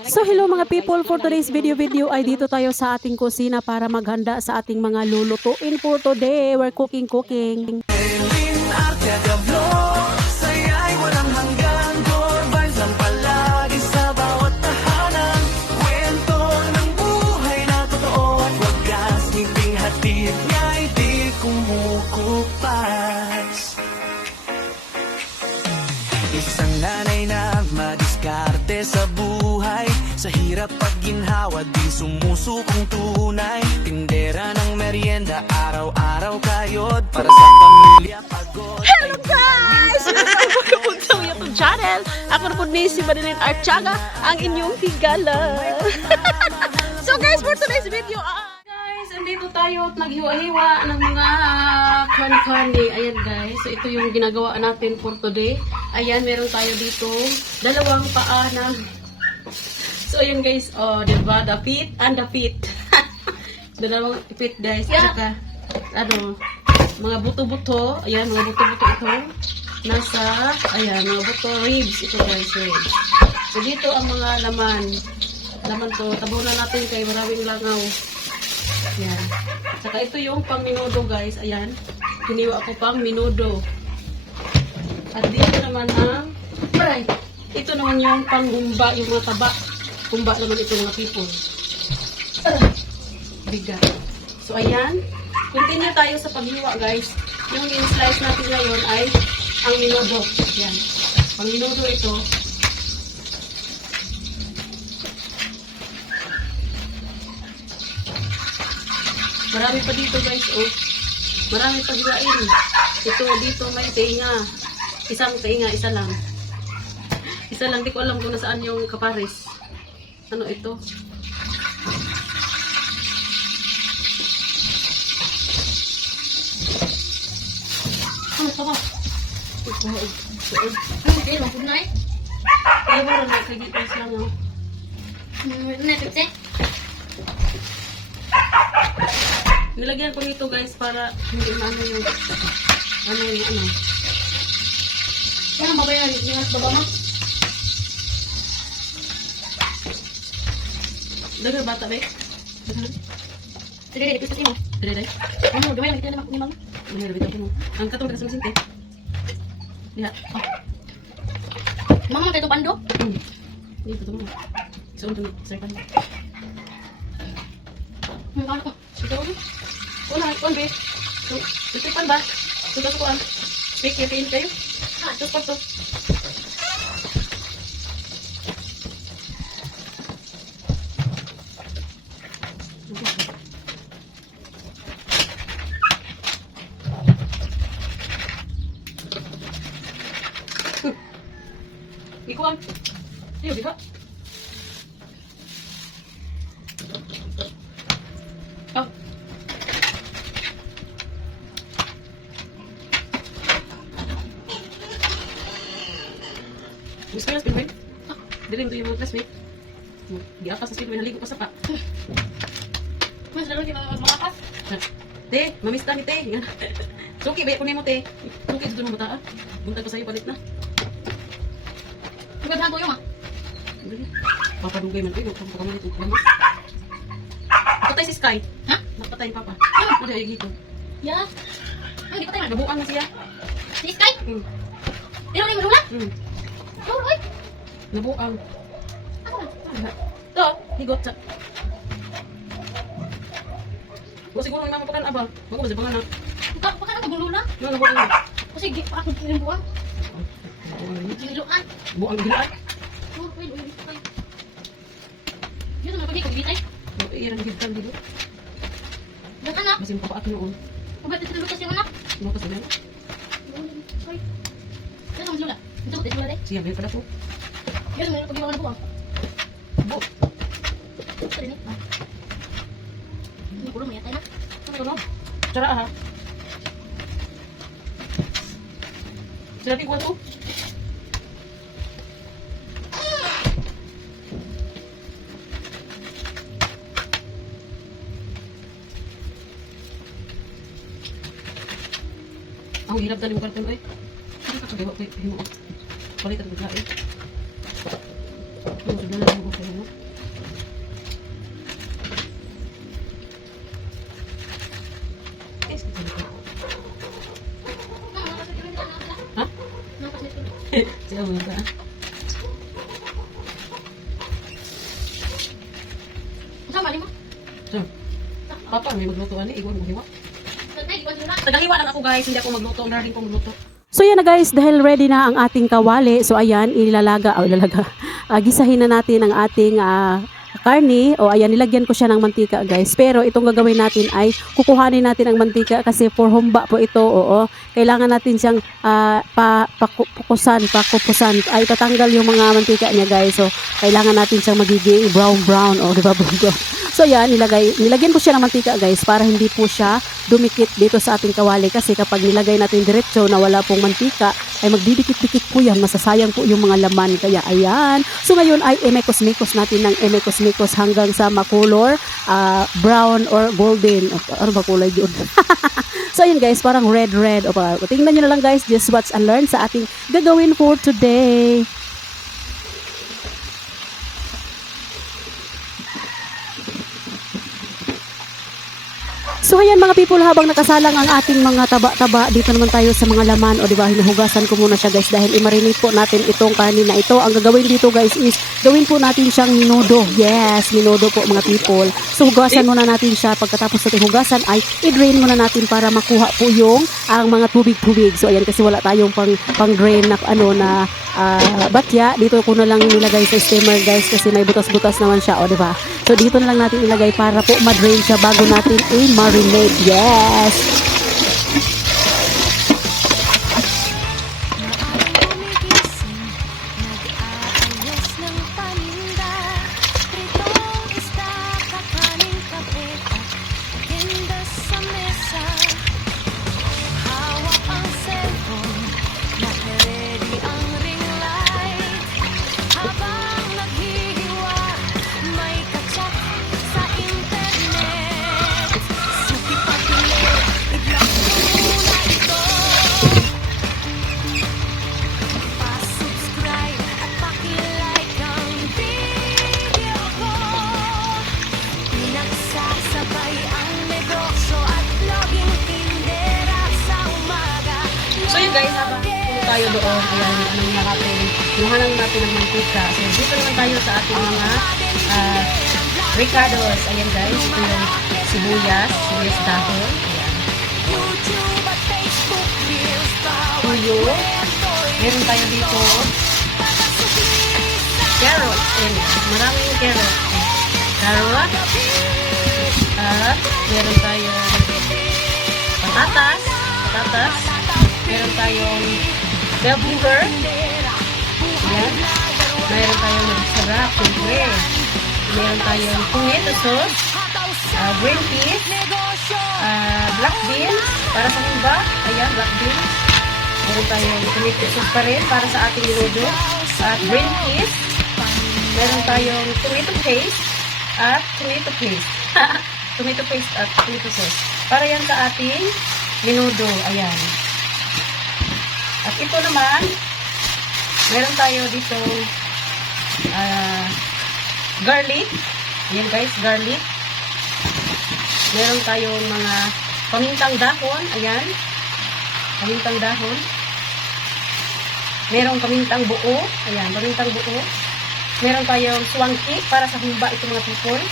So hello mga people, for today's video ay dito tayo sa ating kusina para maghanda sa ating mga lulutuin for today. We're cooking. Saya'y walang hanggang good vibes ang palagi sa bawat tahanan. Kwento ng buhay na totoo at wagas, ngiping hatid niya'y di kumukupas. Isang nanay na madiskarte sa buhay, sa hirap pag ginhawa di sumusukong tunay. Tindera ng merienda, araw-araw kayod para sa pamilya pagod. Hello guys! Welcome sa YouTube channel. Ako na po ni si Marilyn Archaga, ang inyong higala. So guys, for today's video, guys, andito tayo at naghiwa-hiwa ng mga kani-kani. Ayan guys, so ito yung ginagawa natin for today. Ayan, meron tayo dito dalawang paa ng... So ayan guys, oh, diba? The feet and the feet. Dalawang feet guys. Saka, ano, mga buto-buto. Ayan, mga buto-buto ito. Nasa, ayan, mga buto, ribs. Ito guys, ribs. So dito ang mga laman. Laman to. Tabunan natin kay maraming langaw. Ayan. Saka ito yung pang minudo guys. Ayan. Hiniwa ko pang minudo. At dito naman ang, right. Ito naman yung pang gumba, yung mga taba. Gumba naman ito mga people. Bigat. So ayan. Continue tayo sa paghiwa guys. Yung in-slice natin ngayon ay ang minudo. Ayan. Pang minudo ito. Marami pa dito guys. Oh. Marami pa hiwain. Ito dito may tinga. Isang tinga, isa lang. Isa lang. Di ko alam kung nasaan yung kapares. Ano ito? Ano ito ba? Ito. Ano kayo? Mapun na eh? Ayaw mo rin na kay dito lang. Oh. Netflix eh? Nilagyan ko nito guys para hindi maano yung ano. Yan ang babayan. Yung nasa baba mo? Dagar bata ba? Sige, ipis kasi mo. Dere. Ano, gamay lang kita ni Mang. Mahirap ito mo. Ang katong taga sa sinte. Diha. Oh. Mang mo tayo pando? Dito to mo. So unto sir pa. Ano ko? Ito ko. Una, kon be. So, titipan ba? So ko an. Speak kayo kayo. Tos pa to. Ikuan. Iyo, di ba? Oh. Gusto ko na spin, Dilim to yung mga classmate. Giapas sa spin, naligo pa sa pa. Mas lalo di makakas? Te, mamista ni te. Suki, ba kunin mo te. Suki, dito mo mataan. Buntag pa sa'yo, palit na. Huwag hago yung ah. Papadugay man. Ay, pagkakamali ito. Napatay si Sky. Ha? Napatay ni Papa. Ano ay gito? Ya. Ay, di pa tayo. Nabuang na siya. Si Sky? Pero na yung malula? Oh, oy. Nabuang. Ako na. Ito, higot sa. O siguro may mamapakan aba. Bago ba sa bangan na? Baka na magulula? Ano, nabuang na. Kasi ako yung buwan. Giluan. Buang gilaan. Oh, oy, oy. Yun naman pag-ikot, bitay. Iyan ang higtan dito. Dakan na. Masin papaat na noon. Huwag ito lukas yung anak. Ano ka sabihin? Oy. Yan ang lula. Ito, ito lula. Siya, may pala po. Yan ang pag-iwan na buwang. Bu. Ito rin eh. Hindi kulo, mayatay na. Ano ito no? Tsara ha. Sinabi ko ito. Ang hirap dali mo karton ay. Hindi ko himo. Balik at bigla eh. Ano sa dala mo sa mo? Umaga. Saan mali mo? So, papa, may magluto ani. Igor mo hiwa. Nay, iwan mo na. Tagahiwa lang ako guys. Hindi ako magluto. Ang darling kong magluto. So yan na guys, dahil ready na ang ating kawali. So ayan, gisahin na natin ang ating karne. O ayan, nilagyan ko siya ng mantika guys. Pero itong gagawin natin ay kukuhanin natin ang mantika kasi for humba po ito. Oo, kailangan natin siyang pakupusan. Ay tatanggal yung mga mantika niya guys. So kailangan natin siyang magiging brown. O diba brown? So yan, nilagyan ko siya ng mantika guys para hindi po siya dumikit dito sa ating kawali kasi kapag nilagay natin diretso na wala pong mantika ay magdidikit-dikit po yan, masasayang po yung mga laman. Kaya ayan, so ngayon ay emekos-mekos natin ng emekos-mekos hanggang sa makulor, brown or golden. Ano ba kulay yun? So ayan guys, parang red. O, tingnan nyo na lang guys, just watch and learn sa ating gagawin for today. So ayan mga people, habang nakasalang ang ating mga taba-taba, dito naman tayo sa mga laman. O diba, hinuhugasan ko muna siya guys dahil i-marinate po natin itong kanin na ito. Ang gagawin dito guys is gawin po natin siyang minudo. Yes, minudo po mga people. So hugasan muna natin siya. Pagkatapos natin hugasan ay i-drain muna natin para makuha po yung ang mga tubig-tubig. So ayan, kasi wala tayong pang-drain na batya. Dito ko na lang nilagay sa steamer guys kasi may butas-butas naman siya. O diba? So dito na lang natin ilagay para po ma-drain siya bago natin i-marinate. Yes! So yun guys, habang puno tayo doon, ayan, nuhanan natin ng mantika. So dito naman tayo sa ating mga ricados. Ayan guys, ito yung sibuyas dahon. Ayan. Tuyo. Meron tayo dito carrots. Ayan, maraming carrots. Carrot. At meron tayong patatas. Meron tayong bell pepper. Ayan. Meron tayong sarap. Meron tayong tomato sauce. Green peas. Black beans. Para sa iba. Ayan, black beans. Meron tayong tomato sauce pa rin para sa ating minudo. At green peas. Meron tayong tomato paste. At tomato paste. Tomato paste at tomato sauce. Para yan sa ating minudo. Ayan. At ito naman, meron tayo dito garlic. Ayan guys, garlic. Meron tayong mga pamintang dahon. Ayan. Pamintang dahon. Merong pamintang buo. Ayan, pamintang buo. Meron tayong swangki para sa humba ito mga people.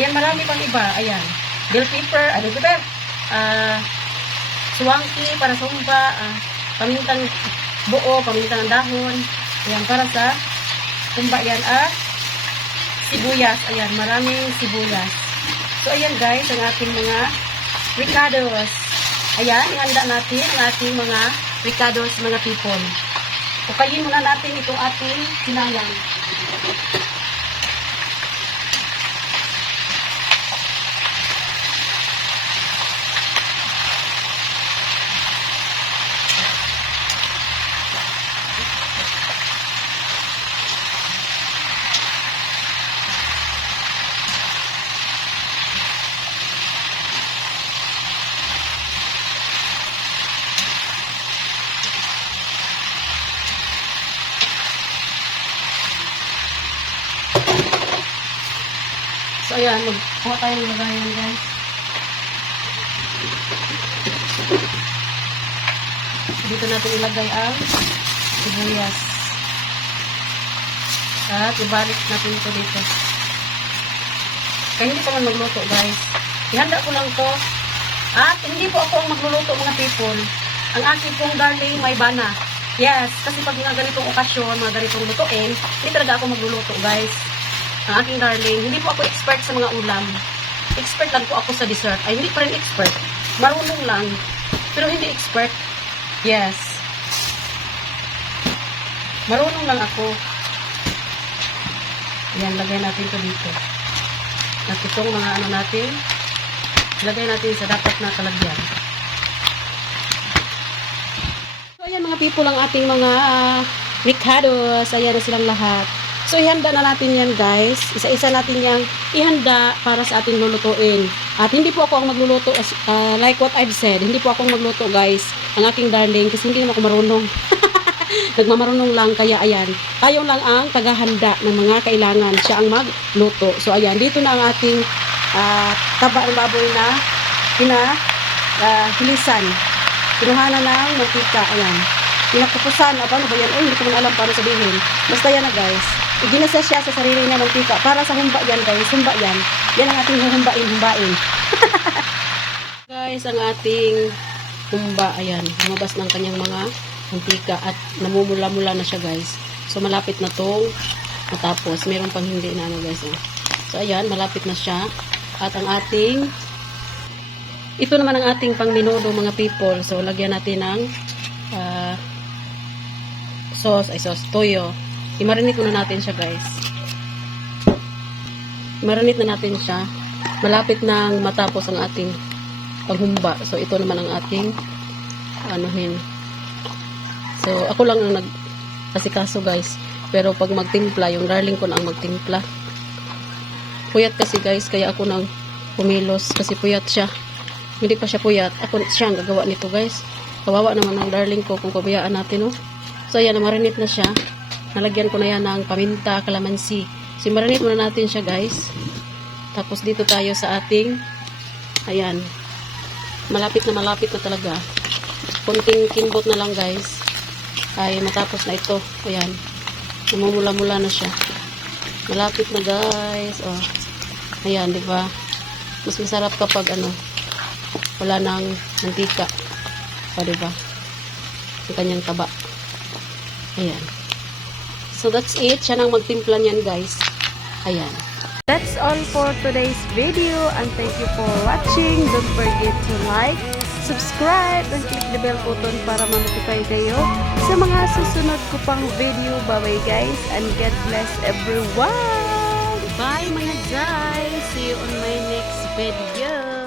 Ayan, marami pang iba. Ayan. Bell pepper. Swangki para sa humba. Pamintang buo, pamintang dahon. Ayan, para sa humba yan. Sibuyas. Ayan, maraming sibuyas. So, ayan guys, ang ating mga ricados. Ayan, ihanda natin ang ating mga ricados, mga people. Pukayin muna natin itong ating sinanglang. So, ayan, magkuha tayo ng lagayan, guys. Dito natin ilagay ang sibuyas. At ibalik natin ito dito. Kaya hindi pa man magluto, guys. Ihanda ko lang to. At hindi po ako ang magluluto, mga people. Ang aking pong darling may bana. Yes, kasi pag mga ganitong okasyon, mga ganitong lutuin, hindi talaga ako magluluto, guys. Ang aking darling, hindi po ako expert sa mga ulam. Expert lang po ako sa dessert. Ay, hindi pa rin expert. Marunong lang. Pero hindi expert. Yes. Marunong lang ako. Yan, lagay natin ito dito. At itong mga ano natin, lagay natin sa dapat na kalagyan. So, ayan mga people, ang ating mga ricados. Ayan na silang lahat. So, ihanda na natin yan, guys. Isa-isa natin yang ihanda para sa ating lulutuin. At hindi po ako ang magluluto, like what I've said. Hindi po ako ang magluto, guys. Ang aking darling, kasi hindi naman ako marunong. Nagmamarunong lang, kaya ayan. Tayo lang ang tagahanda ng mga kailangan. Siya ang magluto. So, ayan. Dito na ang ating taba ng baboy na hilisan. Kinuhanan ng mantika. Ayan. Pinakupusan. Paano ba yan? Hindi ko man alam paano sabihin. Basta yan na, guys. Iginasa siya sa sarili niya mantika. Para sa humba yan, guys. Humba yan. Yan ang ating humbain. Guys, ang ating humba. Ayan. Lumabas ng kanyang mga mantika at namumula-mula na siya, guys. So, malapit na to matapos. Meron pang hindi na, guys. So, ayan. Malapit na siya. At ang ating ito naman ang ating pangminudo, mga people. So, lagyan natin ng sauce, toyo. I-marinate muna natin siya, guys. I-marinate na natin siya. Malapit nang matapos ang ating paghumba. So, ito naman ang ating anuhin. So, ako lang ang nag-asikaso, guys. Pero pag magtimpla, yung darling ko na ang magtimpla. Puyat kasi, guys. Kaya ako nang pumilos. Kasi puyat siya. Hindi pa siya puyat. Ako siya ang gagawa nito, guys. Kawawa naman ang darling ko kung pabayaan natin, no? So, ayan. Marinate na siya. Nalagyan ko na yan ng paminta, kalamansi. So, marinate muna natin siya, guys. Tapos, dito tayo sa ating ayan. Malapit na talaga. Kunting kimbot na lang, guys. Ay matapos na ito. Ayan. Namumula-mula na siya. Malapit na, guys. Oh. Ayan, 'di ba? Mas masarap kapag wala nang mantika. O, 'di ba? Ang kanyang taba. Ayan. So that's it. Siya nang magtimpla niyan, guys. Ayan. That's all for today's video and thank you for watching. Don't forget to like, subscribe, and click the bell button para ma-notify kayo sa mga susunod ko pang video. Bye-bye, guys, and God bless everyone! Bye, mga guys! See you on my next video!